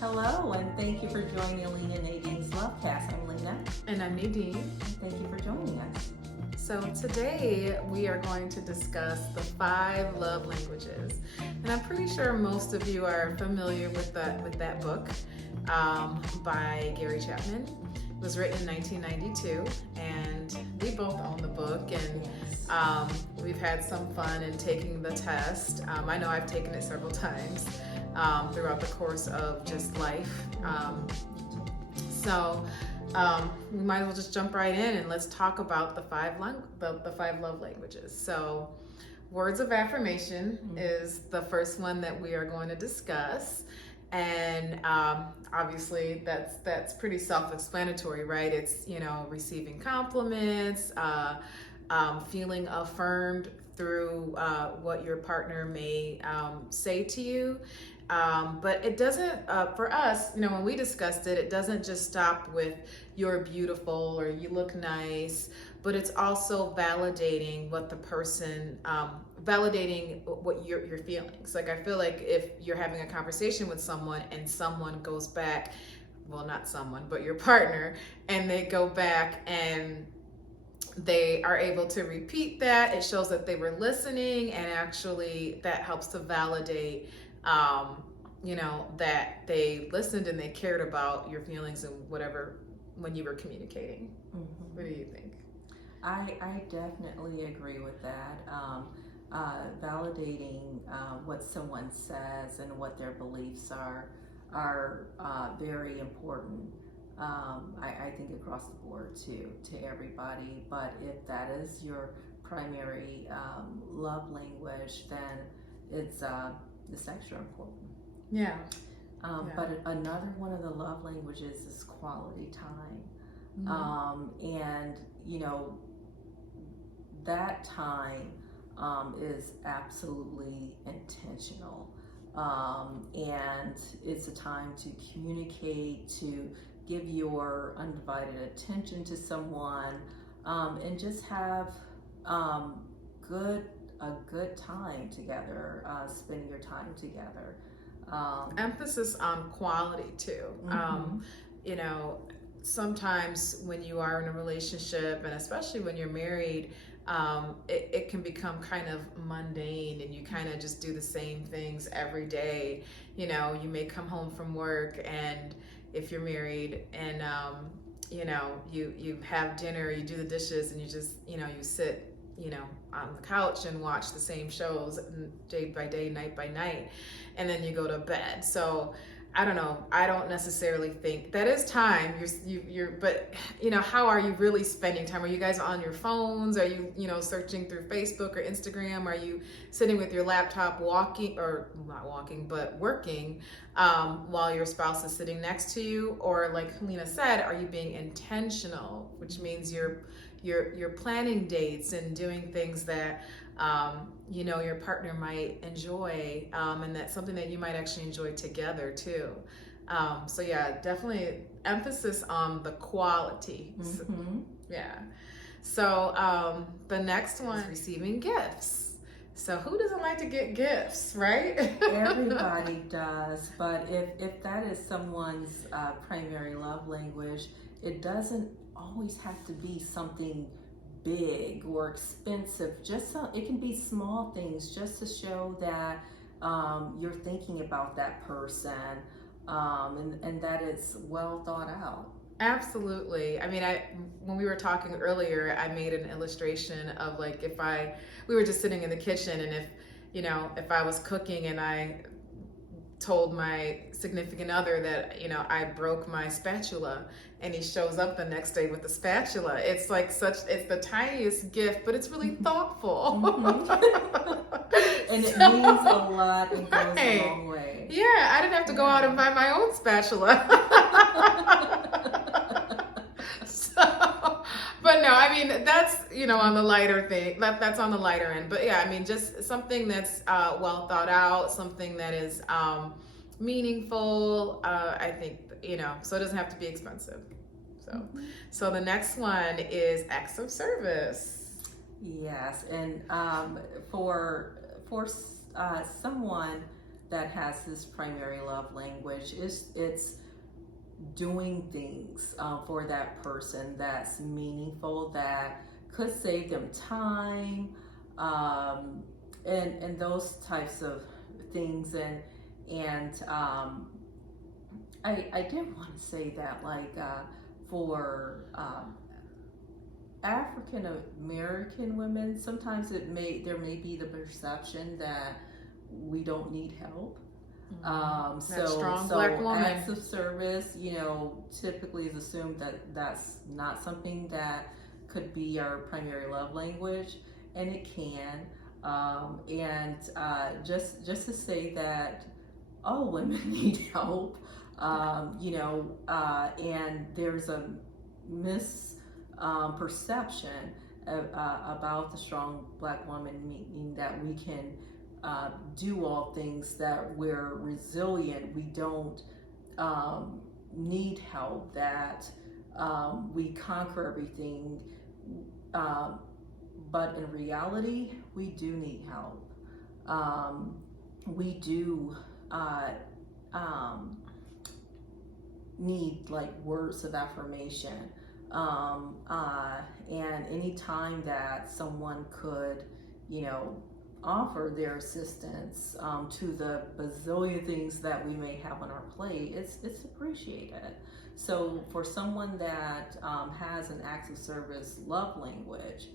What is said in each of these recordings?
Hello, and thank you for joining Lena Nadine's Lovecast. I'm Lena. And I'm Nadine. Thank you for joining us. So today we are going to discuss the 5 love languages, and I'm pretty sure most of you are familiar with that book by Gary Chapman. It was written in 1992, and we both own the book, and we've had some fun in taking the test. I know I've taken it several times throughout the course of just life. So we might as well just jump right in and let's talk about the five love languages. So words of affirmation is the first one that we are going to discuss. And obviously that's pretty self-explanatory, right? It's, receiving compliments, feeling affirmed through what your partner may say to you. But it doesn't, for us, when we discussed it, it doesn't just stop with you're beautiful or you look nice, but it's also validating what the person, validating what your feelings. Like, I feel like if you're having a conversation with someone and someone goes back, well, not someone, but your partner, and they go back and they are able to repeat that, it shows that they were listening, and actually that helps to validate that they listened and they cared about your feelings and whatever when you were communicating. Mm-hmm. What do you think? I definitely agree with that. Validating what someone says and what their beliefs are very important. I think across the board to everybody. But if that is your primary love language, then it's extra important. Yeah. But another one of the love languages is quality time. Mm-hmm. And that time is absolutely intentional. And it's a time to communicate, to give your undivided attention to someone, and just have a good time together, spending your time together. Emphasis on quality too. Mm-hmm. Sometimes when you are in a relationship, and especially when you're married, it can become kind of mundane, and you kind of just do the same things every day. You may come home from work, and if you're married, and you have dinner, you do the dishes, and you just you sit on the couch and watch the same shows day by day, night by night, and then you go to bed. So I don't know. I don't necessarily think that is time. But how are you really spending time? Are you guys on your phones? Are you, searching through Facebook or Instagram? Are you sitting with your laptop walking, or not walking, but working, while your spouse is sitting next to you? Or like Helena said, are you being intentional, which means you're planning dates and doing things that your partner might enjoy, and that's something that you might actually enjoy together too. So yeah, definitely emphasis on the quality. Mm-hmm. Yeah. So the next one is receiving gifts. So who doesn't like to get gifts, right? Everybody does, but if that is someone's primary love language, it doesn't always have to be something big or expensive. It can be small things just to show that you're thinking about that person, and that it's well thought out. Absolutely. I mean, when we were talking earlier, I made an illustration of like we were just sitting in the kitchen, and if I was cooking and I told my significant other that I broke my spatula, and he shows up the next day with the spatula, it's the tiniest gift, but it's really thoughtful. Mm-hmm. And it means a lot and goes a long way. Yeah, I didn't have to go out and buy my own spatula. But no, I mean, that's on the lighter thing, that's on the lighter end. But yeah, I mean, just something that's well thought out, something that is meaningful, I think, so it doesn't have to be expensive. So the next one is acts of service. Yes, and for someone that has this primary love language, it's doing things for that person that's meaningful, that could save them time, and those types of things. And I did want to say that, like, for African American women, sometimes there may be the perception that we don't need help. That strong Black woman. Acts of service, typically is assumed that that's not something that could be our primary love language, and it can. And just to say that all women need help, and there's a misperception about the strong Black woman, meaning that we can do all things, that we're resilient, we don't need help, that we conquer everything. But in reality, we do need help. We do need, like, words of affirmation. And any time that someone could, offer their assistance to the bazillion things that we may have on our plate, it's appreciated. So for someone that has an acts of service love language,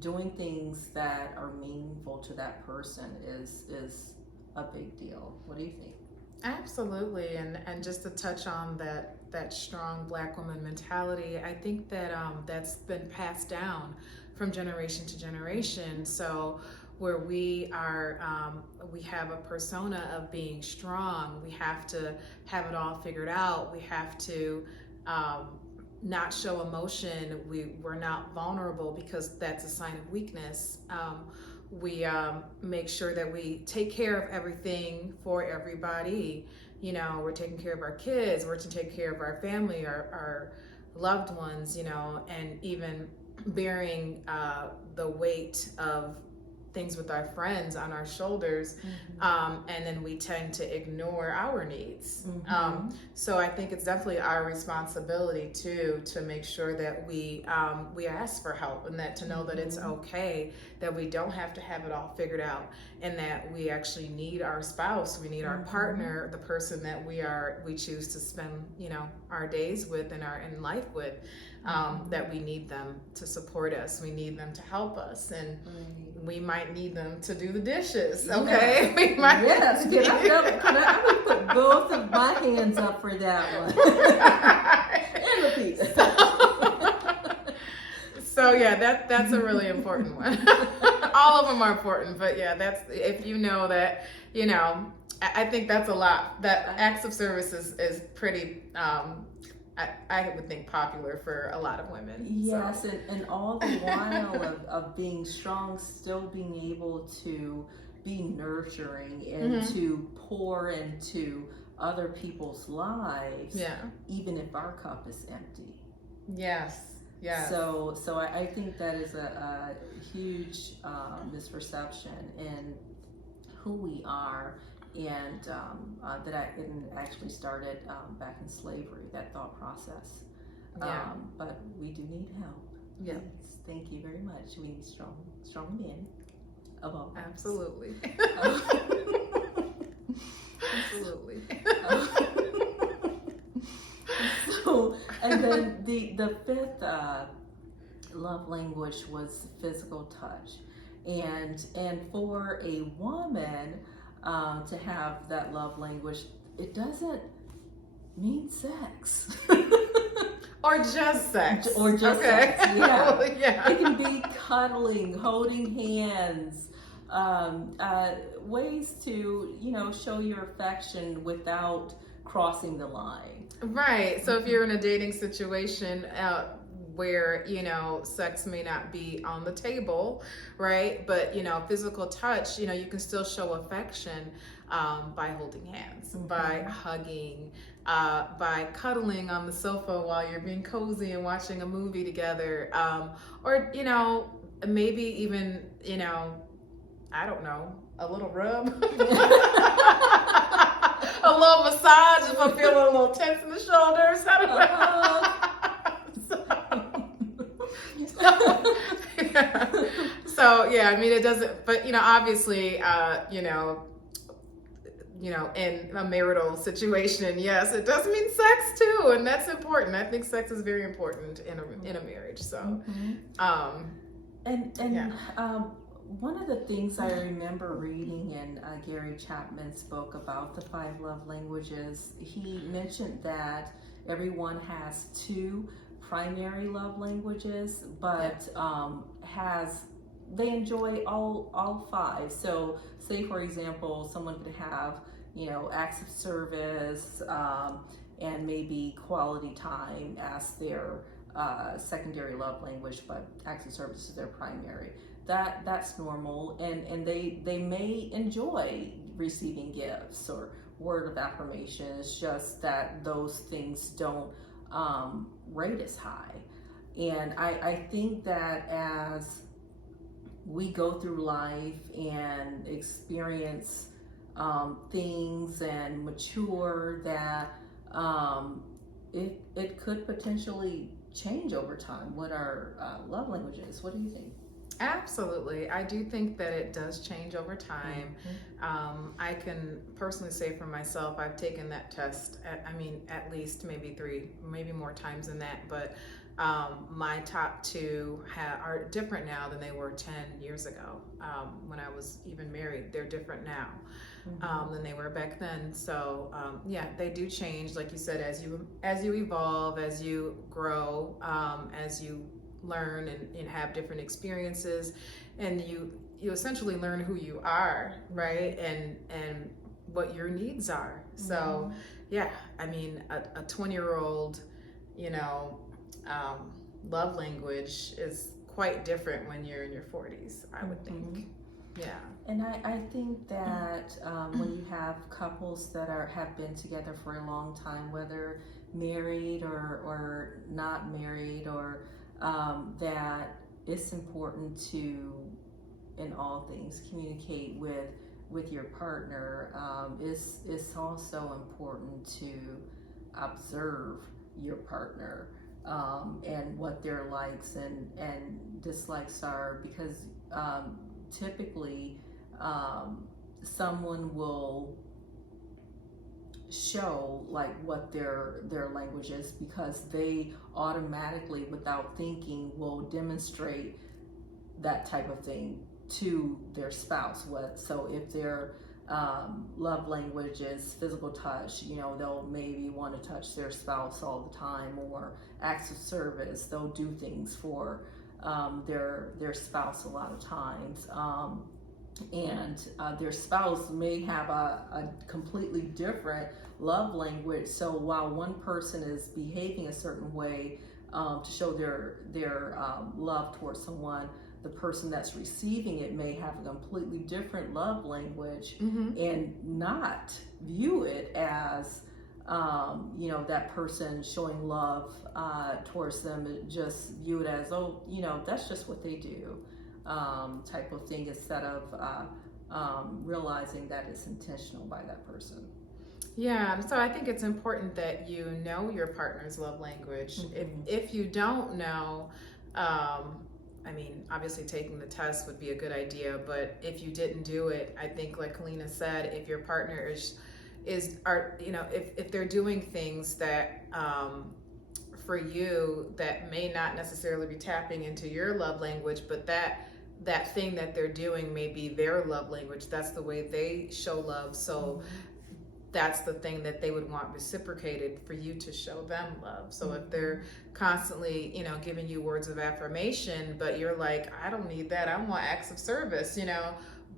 doing things that are meaningful to that person is a big deal. What do you think? Absolutely, and just to touch on that strong Black woman mentality, I think that that's been passed down from generation to generation. So where we are, we have a persona of being strong. We have to have it all figured out. We have to not show emotion. We're not vulnerable because that's a sign of weakness. We make sure that we take care of everything for everybody. We're taking care of our kids, we're to take care of our family, our loved ones, and even bearing the weight of things with our friends on our shoulders. And then we tend to ignore our needs. So I think it's definitely our responsibility too, to make sure that we ask for help, and that to know that it's okay, that we don't have to have it all figured out, and that we actually need our spouse, we need our partner, the person that we choose to spend our days with and our in life with, that we need them to support us, we need them to help us, and we might need them to do the dishes. Okay, we might. Yes, I would put both of my hands up for that one. And the pizza. So yeah, that's a really important one. All of them are important, but yeah, that's, if that, I think that's a lot. That acts of service is pretty, I would think, popular for a lot of women. Yes, so. and all the while of being strong, still being able to be nurturing and to pour into other people's lives, even if our cup is empty. Yes. Yeah. So I think that is a huge misperception in who we are, and that it actually started back in slavery, that thought process. But we do need help. Yeah. Yes, thank you very much. We need strong men of all kinds. Absolutely. Absolutely. So, and then the fifth love language was physical touch, and for a woman to have that love language, it doesn't mean sex. Or just sex. Or just sex, yeah. Yeah. It can be cuddling, holding hands, ways to, show your affection without crossing the line. Right. So if you're in a dating situation where, sex may not be on the table, right? But, physical touch, you can still show affection by holding hands, by hugging, by cuddling on the sofa while you're being cozy and watching a movie together. Or, maybe even, I don't know, a little rub, a little massage if I'm feeling a little tense in the shoulders. So yeah, I mean, it doesn't, but obviously, in a marital situation, yes, it does mean sex too, and that's important. I think sex is very important in a marriage. So, one of the things I remember reading in Gary Chapman's book about the 5 love languages, he mentioned that everyone has 2 primary love languages, but they enjoy all 5. So, say for example, someone could have acts of service and maybe quality time as their secondary love language, but acts of service is their primary. That's normal, and they may enjoy receiving gifts or word of affirmation. It's just that those things don't rate as high. And I think that as we go through life and experience things and mature, that it could potentially change over time what our love language is. What do you think? Absolutely. I do think that it does change over time. I can personally say for myself, I've taken that test at least maybe 3, maybe more times than that, but my top 2 are different now than they were 10 years ago. When I was even married, they're different now than they were back then. So they do change, like you said, as you evolve, as you grow, as you learn and have different experiences, and you essentially learn who you are, right, and what your needs are. So I mean, a 20-year-old love language is quite different when you're in your 40s, I would think. And I think that when you have couples that have been together for a long time, whether married or not married, or that it's important to, in all things, communicate with your partner. It's also important to observe your partner and what their likes and dislikes are, because typically someone will show like what their language is, because they automatically, without thinking, will demonstrate that type of thing to their spouse. So if their love language is physical touch, they'll maybe want to touch their spouse all the time, or acts of service, they'll do things for their spouse a lot of times. And their spouse may have a completely different love language. So while one person is behaving a certain way to show their love towards someone, the person that's receiving it may have a completely different love language and not view it as that person showing love towards them. Just view it as, that's just what they do, type of thing, instead of realizing that it's intentional by that person. Yeah, so I think it's important that you know your partner's love language. If you don't know, obviously taking the test would be a good idea, but if you didn't do it, I think like Kalina said, if your partner if they're doing things that for you that may not necessarily be tapping into your love language, but that thing that they're doing may be their love language, that's the way they show love. So that's the thing that they would want reciprocated for you to show them love. So if they're constantly, giving you words of affirmation, but you're like, I don't need that, I want acts of service,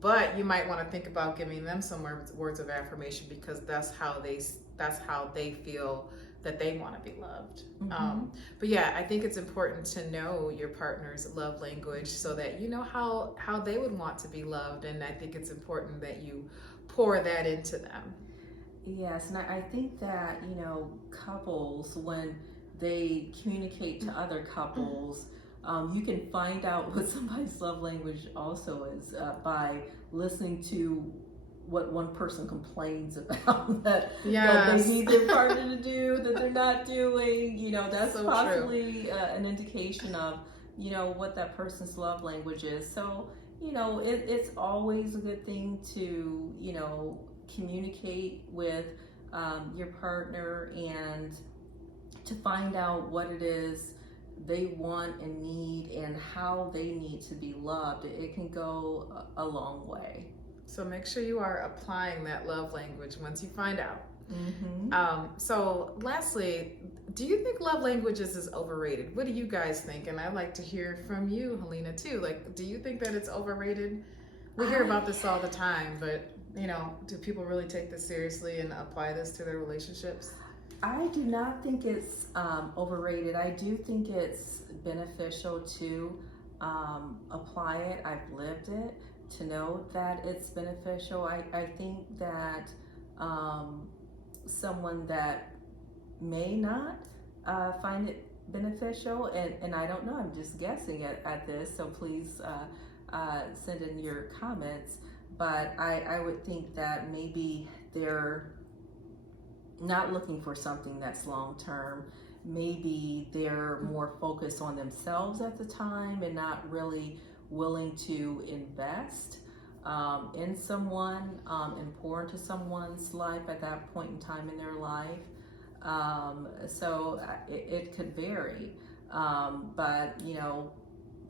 but you might want to think about giving them some words of affirmation, because that's how they feel that they want to be loved. But yeah, I think it's important to know your partner's love language so that you know how they would want to be loved, and I think it's important that you pour that into them. Yes, and I think that, couples, when they communicate to other couples, you can find out what somebody's love language also is by listening to what one person complains about that Yes. they need their partner to do that they're not doing. That's So possibly an indication of what that person's love language is. So it's always a good thing to communicate with your partner and to find out what it is they want and need and how they need to be loved. It can go a long way. So make sure you are applying that love language once you find out. Mm-hmm. So lastly, do you think love languages is overrated? What do you guys think? And I'd like to hear from you, Helena, too. Like, do you think that it's overrated? We hear about this all the time, but do people really take this seriously and apply this to their relationships? I do not think it's overrated. I do think it's beneficial to apply it. I've lived it to know that it's beneficial. I think that someone that may not find it beneficial, and I don't know, I'm just guessing at this, so please send in your comments, but I would think that maybe they're not looking for something that's long term. Maybe they're more focused on themselves at the time and not really willing to invest in someone and pour into someone's life at that point in time in their life. So it could vary, but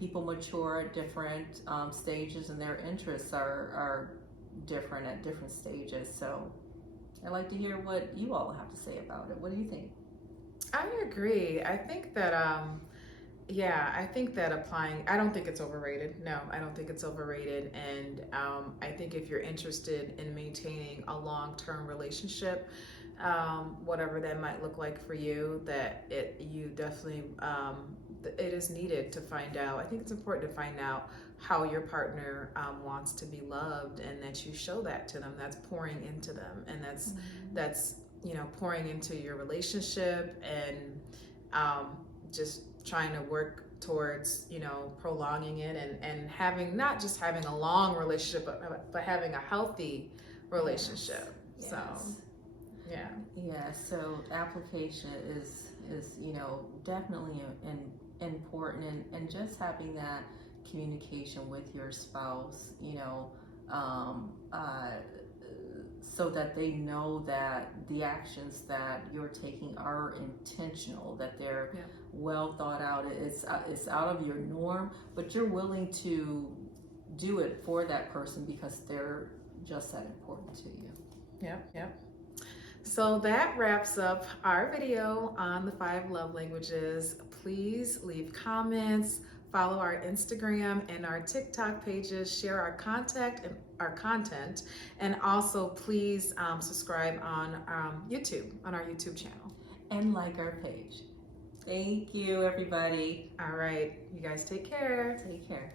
people mature at different stages, and their interests are different at different stages. So I'd like to hear what you all have to say about it. What do you think? I agree. I think that applying, I don't think it's overrated. No, I don't think it's overrated. And I think if you're interested in maintaining a long-term relationship, whatever that might look like for you, you definitely, it is needed to find out. I think it's important to find out how your partner wants to be loved, and that you show that to them. That's pouring into them, and that's pouring into your relationship, and just trying to work towards prolonging it and having, not just having a long relationship, but having a healthy relationship. Yes. So So application is definitely important, and just having that communication with your spouse, so that they know that the actions that you're taking are intentional, that they're well thought out. It's out of your norm, but you're willing to do it for that person because they're just that important to you. Yep. So that wraps up our video on the 5 love languages. Please leave comments, follow our Instagram and our TikTok pages, share our content, and also please subscribe on YouTube, on our YouTube channel. And like our page. Thank you, everybody. All right, you guys take care. Take care.